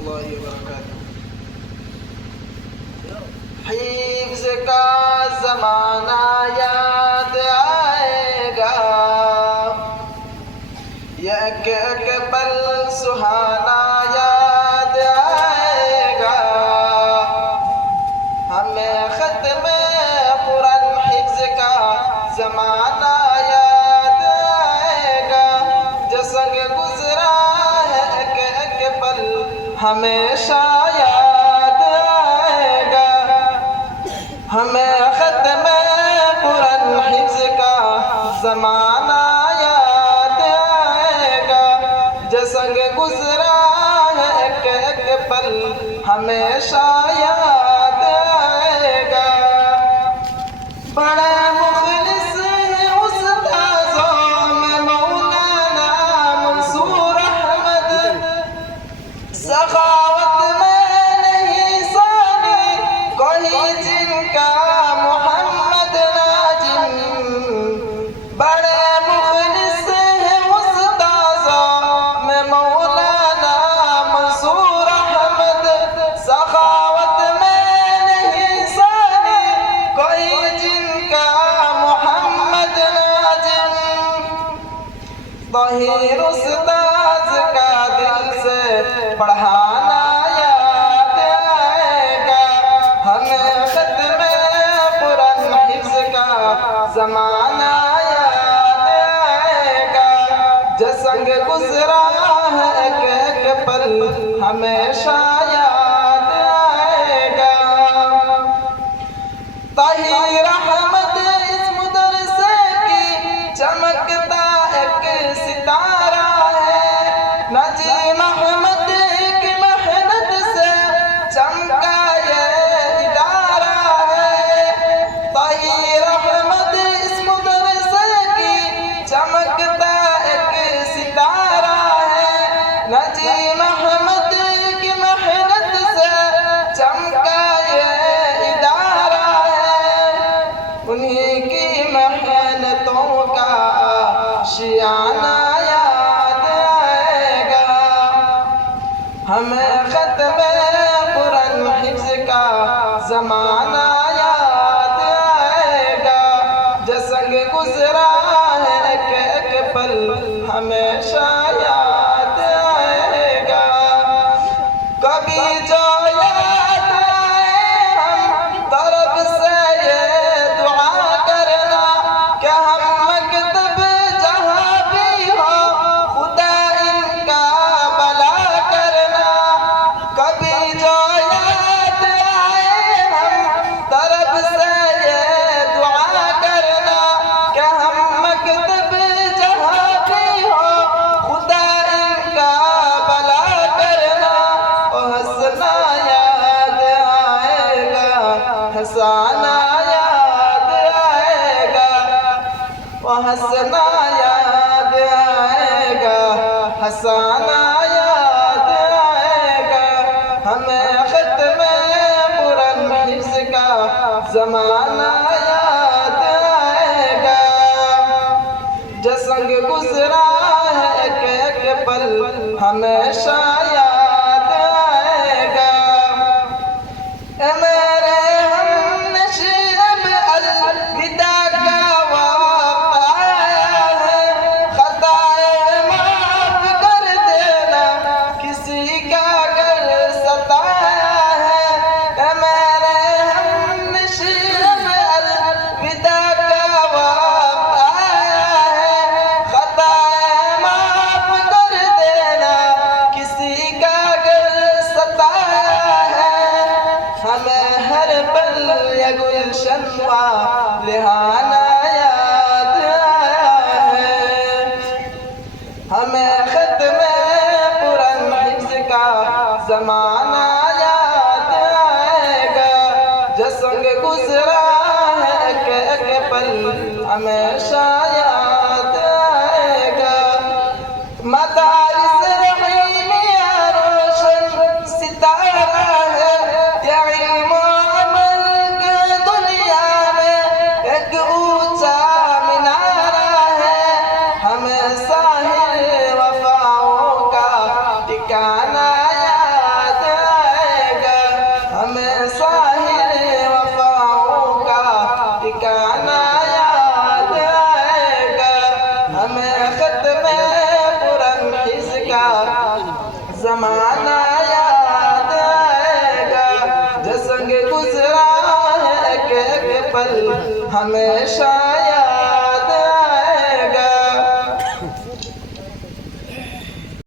रहमतुल्लाहि व बरकातुहू। हिफ्ज़ का ज़माना याद आएगा, एक एक पल सुहाना याद आएगा। हमें ख़त्म कुरान हिफ्ज़ का ज़माना याद आएगा। जो संग गुज़रा है एक एक पल हमेशा याद आएगा। हमें ख़त्म कुरान हिफ्ज़ का ज़माना याद आएगा। जो संग गुज़रा है एक एक पल हमेशा याद आएगा। बड़े मुख़लिस हैं उस्ताज़ों में मौलाना मंसूर अहमद, सखावत में नहीं सानी कोई जिनका मोहम्मद नाजिम। बड़े मुख़लिस हैं उस्ताज़ों में मौलाना मंसूर अहमद, सखावत में नहीं सानी कोई जिनका मोहम्मद नाजिम। तहीर उस्ताज़ का दिल से पढ़ाना याद आएगा। हमें ख़त्म कुरान हिफ्ज़ का ज़माना याद आएगा। जो संग गुज़रा है एक एक पल हमेशा याद आएगा। ताहिर अहमद इस मदरसे की चमकता एक सितारा है। नजीम अहमद की मेहनत से चमका ये इदारा है। ताहिर अहमद इस मदरसे की चमकता एक सितारा है। नजीम अहमद की मेहनत से चमका ये इदारा है। उन्हीं की मेहनतों का शियाना याद आएगा। हमें ख़त्म कुरान हिफ्ज़ का ज़माना याद आएगा। जो संग गुज़रा है एक एक पल हमेशा याद आएगा। कभी जो याद आए हम तरफ से ये दुआ करना कि हम मकतब जहाँ भी हो खुदा इनका भला करना। कभी जो याद आए हम तरफ से ये दुआ करना कि हम मकतब जहाँ भी हो खुदा इनका भला करना। ओ हंसना याद आएगा, हंसाना याद आएगा। ओ हंसना याद आएगा, हंसाना याद आएगा। हमें ख़त्म कुरान हिफ्ज़ का ज़माना याद आएगा। जो संग गुज़रा है एक एक पल हमेशा याद आएगा। ए मेरे हमनशीं अब अलविदा का वक्त आया है। ख़ताए माफ़ कर देना किसी का अगर सताया है। ए मेरे हमनशीं अब अलविदा का वक्त आया है। ख़ताए माफ़ कर देना किसी का अगर सताया है। हमें हर पल ये गुलशन वालिहाना याद आया है। हमें ख़त्म कुरान हिफ्ज़ का ज़माना याद आएगा। जो संग गुज़रा है एक एक पल हमेशा याद आएगा। मदारिस रहीमिया रोशन सितारा है। या इल्म अमल के दुनिया में एक ऊंचा मीनारा है। हमें साहिल वफाओं का ठिकाना याद ठिकाना याद आएगा, हमें खत्म पुरंकिस का जमाना याद आएगा। जो संग गुजरा है एक पल हमेशा